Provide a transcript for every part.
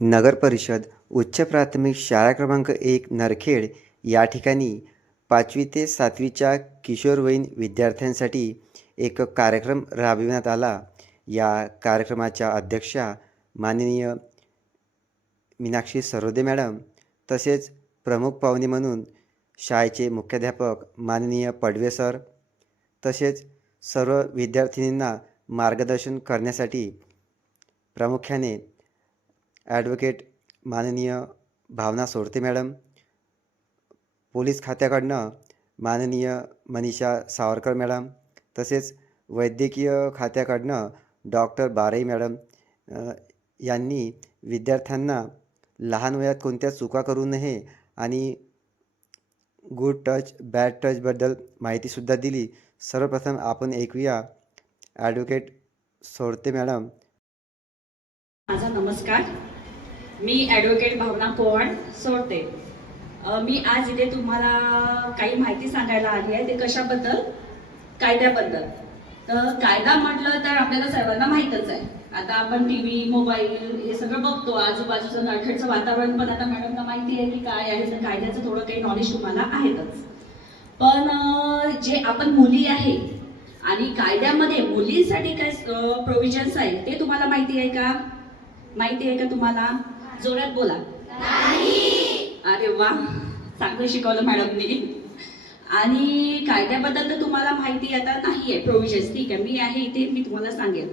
नगर परिषद उच्च प्राथमिक शाळा क्रमांक एक नरखेड या ठिकाणी पाचवी ते सातवीच्या किशोरवयीन विद्यार्थ्यांसाठी एक कार्यक्रम राबविण्यात आला. या कार्यक्रमाच्या अध्यक्षा माननीय मीनाक्षी सरोदे मॅडम तसेच प्रमुख पाहुणे म्हणून शाळेचे मुख्याध्यापक माननीय पडवे सर तसेच सर्व विद्यार्थिनींना मार्गदर्शन करण्यासाठी प्रामुख्याने ॲडव्होकेट माननीय भावना सोडते मॅडम. पोलीस खात्याकडनं माननीय मनीषा सावरकर मॅडम तसेच वैद्यकीय खात्याकडनं डॉक्टर बारई मॅडम यांनी विद्यार्थ्यांना लहान वयात कोणत्या चुका करू नये आणि गुड टच बॅड टचबद्दल माहितीसुद्धा दिली. सर्वप्रथम आपण ऐकूया ॲडव्होकेट सोडते मॅडम. माझा नमस्कार. मी ॲडव्होकेट भावना पोवाड सोडते. मी आज इथे तुम्हाला काही माहिती सांगायला आली आहे ते कशाबद्दल? कायद्याबद्दल. तर कायदा म्हटलं तर आपल्याला सर्वांना माहीतच आहे. आता आपण टी व्ही मोबाईल हे सगळं बघतो. आजूबाजूचं नरखेडचं वातावरण पण आता मॅडमला माहिती आहे की काय आहे तर कायद्याचं थोडं काही नॉलेज तुम्हाला आहेतच. पण जे आपण मुली आहे आणि कायद्यामध्ये मुलींसाठी काय प्रोव्हिजन्स आहे ते तुम्हाला माहिती आहे का? माहिती आहे का तुम्हाला? जोरात बोला. अरे वा चांगलं शिकवलं मॅडमनी. आणि कायद्याबद्दल तर तुम्हाला माहिती आता नाही आहे प्रोव्हिजन्स ठीक आहे मी आहे इथे मी तुम्हाला सांगेन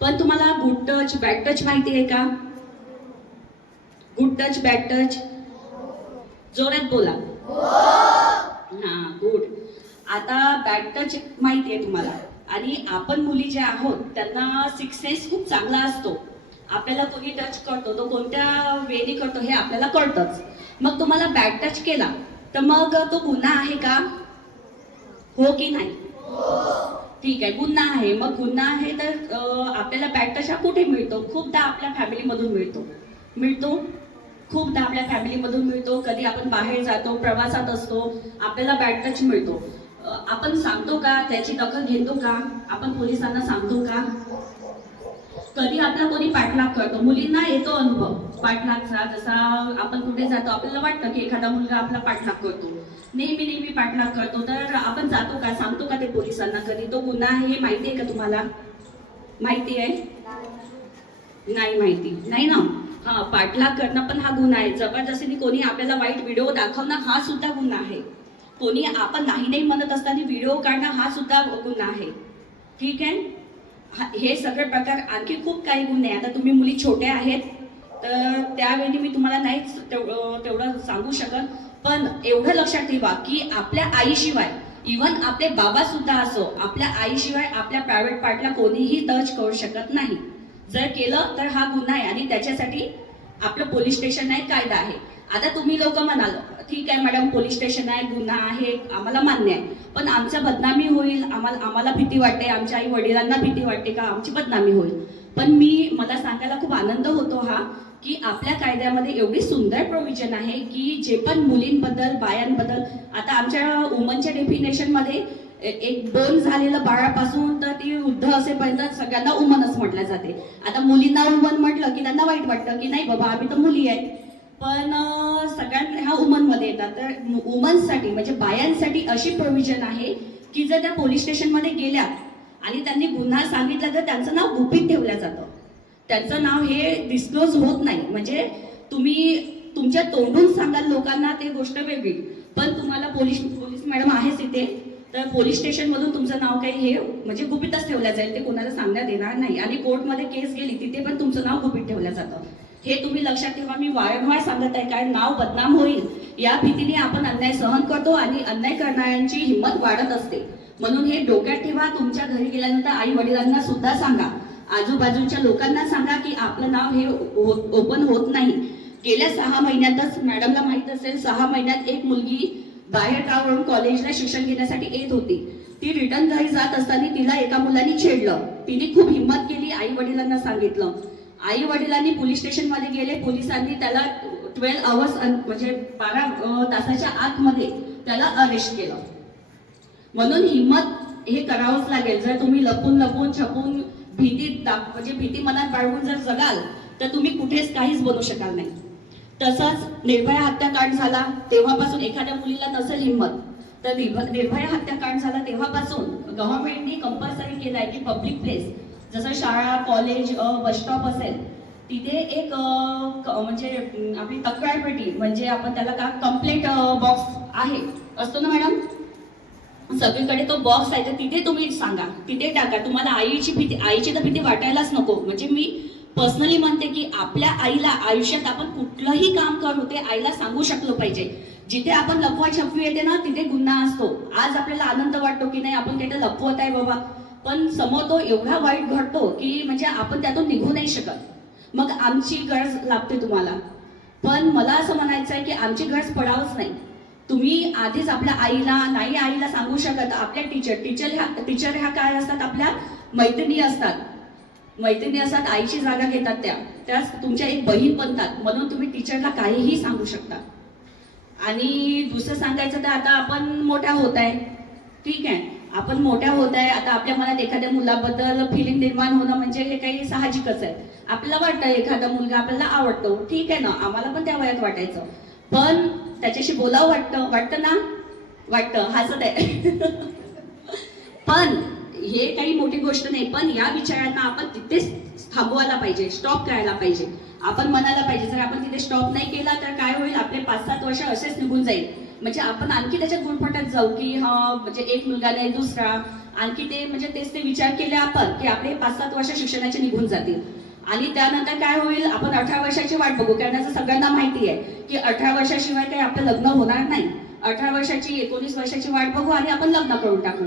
पण तुम्हाला गुड टच बॅड टच माहिती आहे का? गुड टच बॅड टच जोरात बोला. हा गुड आता बॅड टच माहिती आहे तुम्हाला. आणि आपण मुली ज्या आहोत त्यांना सिक्स सेन्स खूप चांगला असतो. आपल्याला कोणी टच करतो तो कोणत्या वेळी करतो हे आपल्याला कळतंच. मग तुम्हाला बॅड टच केला तर मग तो गुन्हा आहे का? हो की नाही? ठीक आहे गुन्हा आहे. मग गुन्हा आहे तर आपल्याला बॅड टच हा कुठे मिळतो? खूपदा आपल्या फॅमिलीमधून मिळतो. मिळतो? खूपदा आपल्या फॅमिलीमधून मिळतो. कधी आपण बाहेर जातो प्रवासात असतो आपल्याला बॅड टच मिळतो. आपण सांगतो का? त्याची दखल घेतो का? आपण पोलिसांना सांगतो का? कधी आपला कोणी पाठलाग करतो. मुलींना येतो अनुभव. पाठलागचा जसा आपण कुठे जातो आपल्याला वाटतं की एखादा मुलगा आपला पाठलाग करतो. नेहमी नेहमी पाठलाग करतो. तर आपण जातो का सांगतो का ते पोलिसांना कधी? तो गुन्हा आहे हे माहिती आहे का तुम्हाला? माहिती आहे? नाही माहिती. नाही ना? हा पाठलाग करणं पण हा गुन्हा आहे. जबरदस्तीने कोणी आपल्याला वाईट व्हिडिओ दाखवणं हा सुद्धा गुन्हा आहे. कोणी आपण नाही नाही म्हणत असताना व्हिडिओ काढणं हा सुद्धा गुन्हा आहे. ठीक आहे? हा- हे सगळे प्रकार आणखी खूप काही गुन्हे आहे. आता तुम्ही मुली छोट्या आहेत तर त्यावेळी मी तुम्हाला नाहीच तेवढं तेवढं सांगू शकत पण एवढं लक्षात ठेवा की आपल्या आईशिवाय इवन आपले बाबा सुद्धा असो आपल्या आईशिवाय आपल्या प्रायव्हेट पार्टला कोणीही टच करू शकत नाही जर केलं तर हा गुन्हा आहे आणि त्याच्यासाठी आपलं पोलीस स्टेशन आहे कायदा आहे. आता तुम्ही लोक म्हणाल ठीक आहे मॅडम पोलीस स्टेशन आहे गुन्हा आहे आम्हाला मान्य आहे. पण आमच्या बदनामी होईल आम्हाला आम्हाला भीती वाटते आमच्या आई वडिलांना भीती वाटते का आमची बदनामी होईल. पण मी मला सांगायला खूप आनंद होतो हा की आपल्या कायद्यामध्ये एवढी सुंदर प्रोव्हिजन आहे की जे पण मुलींबद्दल बायांबद्दल आता आमच्या वुमनच्या डेफिनेशनमध्ये एक दोन झालेलं बाळापासून तर ती वृद्ध असेपर्यंत सगळ्यांना उमनच म्हटलं जाते. आता मुलींना उमन म्हटलं की त्यांना वाईट वाटतं की नाही बाबा आम्ही तर मुली आहेत. पण अं, सगळ्यात ह्या वुमनमध्ये येतात. तर वुमन्ससाठी म्हणजे बायांसाठी अशी प्रोव्हिजन आहे की जर त्या पोलीस स्टेशनमध्ये गेल्या आणि त्यांनी गुन्हा सांगितला तर त्यांचं नाव गुपित ठेवलं जातं. त्यांचं नाव हे डिस्क्लोज होत नाही. म्हणजे तुम्ही तुमच्या तोंडून सांगाल लोकांना ते गोष्ट वेगळी. पण तुम्हाला पोलीस पोलीस मॅडम आहेच इथे. तर पोलीस स्टेशनमधून तुमचं नाव काही हे म्हणजे गुपितच ठेवलं जाईल ते कोणाला सांगण्यात येणार नाही. आणि कोर्टमध्ये केस गेली तिथे पण तुमचं नाव गुपित ठेवलं जातं. हे तुम्ही लक्षात ठेवा मी वारंवार सांगत आहे काय नाव बदनाम होईल. या भीतीने आपण अन्याय सहन करतो आणि अन्याय करणाऱ्यांची हिंमत वाढत असते. म्हणून हे डोक्यात ठेवा तुमच्या घरी गेल्यानंतर आई वडिलांना सुद्धा सांगा. आजूबाजूच्या लोकांना सांगा की आपलं नाव हे हो-, ओपन होत नाही. गेल्या सहा महिन्यातच मॅडमला माहीत असेल सहा महिन्यात एक मुलगी बाहेर गावावरून कॉलेजला शिक्षण घेण्यासाठी येत होती. ती रिटर्न घरी जात असताना तिला एका मुलाने छेडलं. तिने खूप हिंमत केली आई वडिलांना सांगितलं. आई वडिलांनी पोलीस स्टेशनमध्ये गेले. पोलिसांनी त्याला ट्वेल्व आवर्स म्हणजे बारा तासाच्या आतमध्ये त्याला अरेस्ट केलं. म्हणून हिंमत हे करावंच लागेल. जर तुम्ही लपून लपून छपून भीती म्हणजे भीती मनात बाळगून जर जगाल तर तुम्ही कुठेच काहीच बनू शकाल नाही. तसंच निर्भया हत्याकांड झाला तेव्हापासून एखाद्या मुलीला नसेल हिंमत. तर निर्भया हत्याकांड झाला तेव्हापासून गव्हर्नमेंटने कंपल्सरी केलं आहे की पब्लिक प्लेस जसं शाळा कॉलेज बस स्टॉप असेल तिथे एक क- म्हणजे आपली तक्रारपेटी म्हणजे आपण त्याला का कंप्लेंट बॉक्स आहे. असतो ना मॅडम सगळीकडे तो बॉक्स आहे तर तिथे तुम्ही सांगा. तिथे टाका. तुम्हाला आईची भीती आईची तर भीती वाटायलाच नको. म्हणजे मी पर्सनली म्हणते की आपल्या आईला आयुष्यात आपण कुठलंही काम करू ते आईला सांगू शकलो पाहिजे. जिथे आपण लपवा छपवी येते ना तिथे गुन्हा असतो. आज आपल्याला आनंद वाटतो की नाही आपण काही लपवत आहे बाबा. पण समोर तो एवढा वाईट घडतो की म्हणजे आपण त्यातून निघू नाही शकत. मग आमची गरज लागते तुम्हाला. पण मला असं म्हणायचं आहे की आमची गरज पडावंच नाही. तुम्ही आधीच आपल्या आईला नाही आईला सांगू शकत. आपल्या टीचर टीचर ह्या टीचर ह्या काय असतात? आपल्या मैत्रिणी असतात. मैत्रिणी असतात आईची जागा घेतात त्या. त्या तुमच्या एक बहीण बनतात म्हणून तुम्ही टीचरला काहीही सांगू शकता. आणि दुसरं सांगायचं तर आता आपण मोठ्या होत आहे. ठीक आहे. आपण मोठ्या होत आहे. आता आपल्या मनात एखाद्या मुलाबद्दल फिलिंग निर्माण होणं म्हणजे हे काही साहजिकच आहे. आपल्याला वाटतं एखादा मुलगा आपल्याला आवडतो. ठीक आहे ना. आम्हाला पण त्या वयात वाटायचं. पण त्याच्याशी बोलावं वाटतं. वाटतं ना? वाटतं. हसत आहे. पण हे काही मोठी गोष्ट नाही पण या विचारांना आपण तिथेच थांबवायला पाहिजे स्टॉप करायला पाहिजे. आपण म्हणायला पाहिजे जर आपण तिथे स्टॉप नाही केला तर काय होईल? आपले पाच सात वर्ष असेच निघून जाईल. म्हणजे आपण आणखी त्याच्या गुणफटात जाऊ की हा म्हणजे एक मुलगा नाही दुसरा. आणखी ते म्हणजे तेच ते विचार केले आपण की आपले पाच सात वर्ष शिक्षणाचे निघून जातील. आणि त्यानंतर काय होईल? आपण अठरा वर्षाची वाट बघू कारण असं सगळ्यांना माहिती आहे की अठरा वर्षाशिवाय काही आपलं लग्न होणार नाही. अठरा वर्षाची एकोणीस वर्षाची वाट बघू आणि आपण लग्न करून टाकू.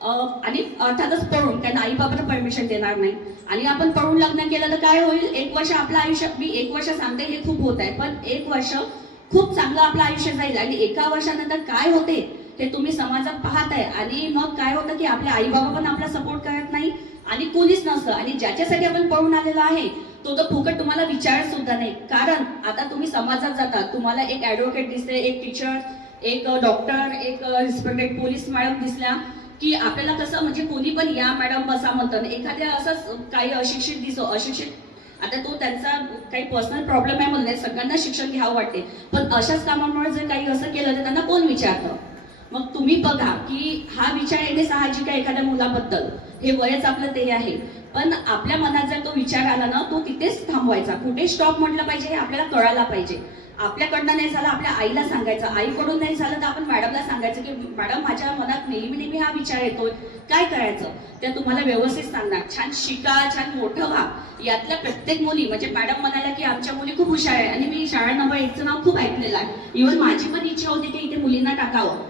आणि अर्थातच पळून कारण आई बाबांना परमिशन देणार नाही. आणि आपण पळून लग्न केलं तर काय होईल? एक वर्ष आपलं आयुष्य मी एक वर्ष सांगते हे खूप होत आहे. पण एक वर्ष खूप चांगलं आपलं आयुष्य जाईल. आणि एका वर्षानंतर काय होते ते तुम्ही समाजात पाहताय. आणि मग काय होतं की आपले आई बाबा पण आपला सपोर्ट करत नाही आणि कोणीच नसतं. आणि ज्याच्यासाठी आपण पळून आलेलो आहे तो तर फुकट तुम्हाला विचार सुद्धा नाही. कारण आता तुम्ही समाजात जाता. तुम्हाला एक ऍडव्होकेट दिसते एक टीचर एक डॉक्टर एक रिस्पेक्टेड पोलीस मॅडम दिसल्या. की आपल्याला कसं म्हणजे कोणी पण या मॅडम बसा म्हणतात. एखाद्या असंच काही अशिक्षित दिसो अशिक्षित आता तो त्यांचा काही पर्सनल प्रॉब्लेम आहे म्हणून सगळ्यांना शिक्षण घ्यावं वाटते. पण अशाच कामामुळे जर काही असं केलं तर त्यांना कोण विचारतं? मग तुम्ही बघा की हा विचार येणे साहजिक आहे एखाद्या मुलाबद्दल. हे वयच आपलं ते आहे. पण आपल्या मनात जर तो विचार आला ना तो तिथेच थांबवायचा. कुठे स्टॉप म्हटलं पाहिजे हे आपल्याला कळायला पाहिजे. आपल्याकडनं नाही झालं आपल्या आईला सांगायचं. आईकडून नाही झालं तर आपण मॅडमला सांगायचं की मॅडम माझ्या मनात नेहमी नेहमी हा विचार येतोय. काय करायचं? त्या तुम्हाला व्यवस्थित सांगणार. छान शिका छान मोठं व्हा. यातल्या प्रत्येक मुली म्हणजे मॅडम म्हणाल्या की आमच्या मुली खूप हुशार आहे. आणि मी शाळा नंबर एकचं नाव खूप ऐकलेलं आहे. इव्हन माझी पण इच्छा होती की इथे मुलींना टाकावं.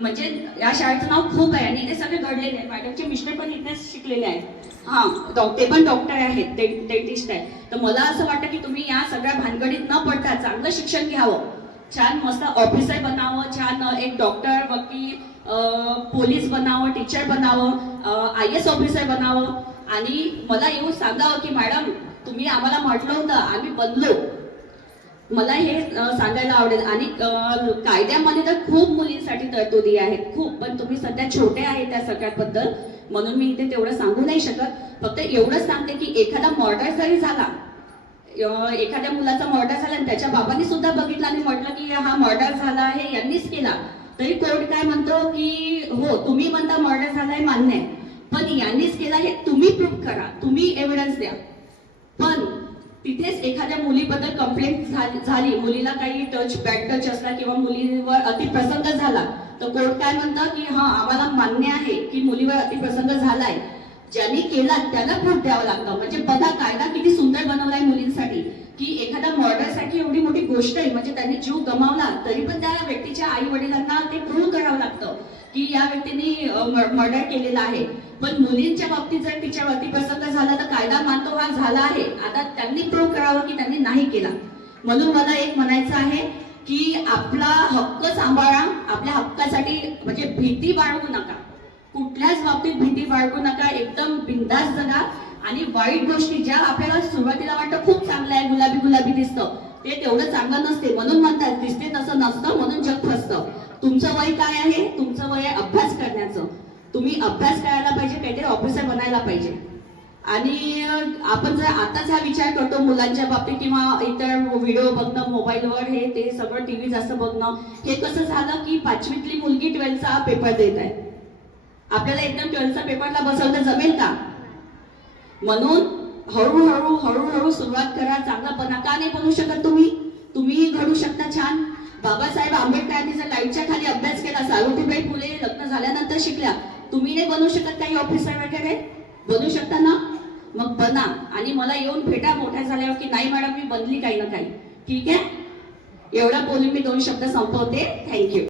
म्हणजे या शाळेचं नाव खूप आहे आणि इथे सगळे घडलेले आहे मॅडमचे मिस्टर पण इथेच शिकलेले आहेत. हा डॉ- ते पण डॉक्टर आहेत डेंटिस्ट आहे तर मला असं वाटतं की तुम्ही या सगळ्या भानगडीत न पडता चांगलं शिक्षण घ्यावं. छान मस्त ऑफिसर बनावं छान एक डॉक्टर वकील पोलीस बनावं टीचर बनावं आय एस ऑफिसर बनावं. आणि मला येऊन सांगावं की मॅडम तुम्ही आम्हाला म्हटलं होतं आम्ही बनलो. मला हे सांगायला आवडेल. आणि कायद्यामध्ये तर खूप मुलींसाठी तरतुदी आहेत. खूप. पण तुम्ही सध्या छोटे आहे त्या सगळ्याबद्दल. म्हणून मी इथे तेवढं सांगू नाही शकत. फक्त एवढंच सांगते की एखादा मर्डर जरी झाला एखाद्या मुलाचा मर्डर झाला आणि त्याच्या बाबांनी सुद्धा बघितलं आणि म्हटलं की हा मर्डर झाला आहे यांनीच केला तरी कोर्ट काय म्हणतो की हो तुम्ही म्हणता मर्डर झालाय मान्य आहे. पण यांनीच केला हे तुम्ही प्रूफ करा. तुम्ही एव्हिडन्स द्या. पण तिथेच एखाद्या मुलीबद्दल कंप्लेंट झाली झाली मुलीला काही टच बॅड टच असला किंवा मुलीवर अतिप्रसंग झाला तर कोर्ट काय म्हणतं की हा आम्हाला मान्य आहे की मुलीवर अतिप्रसंग झालाय. ज्यांनी केला त्याला प्रूफ द्यावं लागतं. म्हणजे बघा कायदा किती सुंदर बनवलाय मुलींसाठी की एखाद्या मर्डरसाठी एवढी मोठी गोष्ट आहे म्हणजे त्यांनी जीव गमावला तरी पण त्या व्यक्तीच्या आई वडिलांना ते प्रूव्ह करावं लागतं की या व्यक्तीने मर्डर केलेला आहे. पण मुलींच्या बाबतीत जर तिच्या वती प्रसंग झाला तर कायदा मानतो हा झाला आहे. आता त्यांनी प्रूव्ह करावं की त्यांनी नाही केला. म्हणून मला एक म्हणायचं आहे की आपला हक्क सांभाळा आपल्या हक्कासाठी म्हणजे भीती बाळगू नका. कुठल्याच बाबतीत भीती बाळगू नका एकदम बिंदास जगा. आणि वाईट गोष्टी ज्या आपल्याला सुरुवातीला वाटतं खूप चांगलं आहे गुलाबी गुलाबी दिसतं ते तेवढं चांगलं नसते. म्हणून म्हणतात दिसते तसं नसतं म्हणून जग फसतं. तुमचं वय काय आहे? तुमचं वय आहे अभ्यास करण्याचं. तुम्ही अभ्यास करायला पाहिजे काहीतरी ऑफिसर बनायला पाहिजे. आणि आपण जर आताच हा विचार करतो मुलांच्या बाबतीत किंवा इतर व्हिडिओ बघणं मोबाईलवर हे ते सगळं टी व्ही जास्त बघणं हे कसं झालं की पाचवीतली मुलगी ट्वेल्थचा पेपर देत आहे. आपल्याला एकदम ट्वेल्थचा पेपरला बसवता जमेल का? म्हणून हळूहळू हळूहळू सुरुवात करा चांगला बना का नाही बनू शकत तुम्ही? तुम्ही घडू शकता छान. बाबासाहेब आंबेडकरांनी जर लाईटच्या खाली अभ्यास केला सावित्रीबाई फुले लग्न झाल्यानंतर शिकल्या तुम्ही नाही बनवू शकत काही ऑफिसर वगैरे? बनू शकता ना? मग बना. आणि मला येऊन भेटा मोठ्या झाल्यावर की नाही मॅडम मी बनली काही ना काही. ठीक आहे? एवढा बोलून मी दोन शब्द संपवते. थँक्यू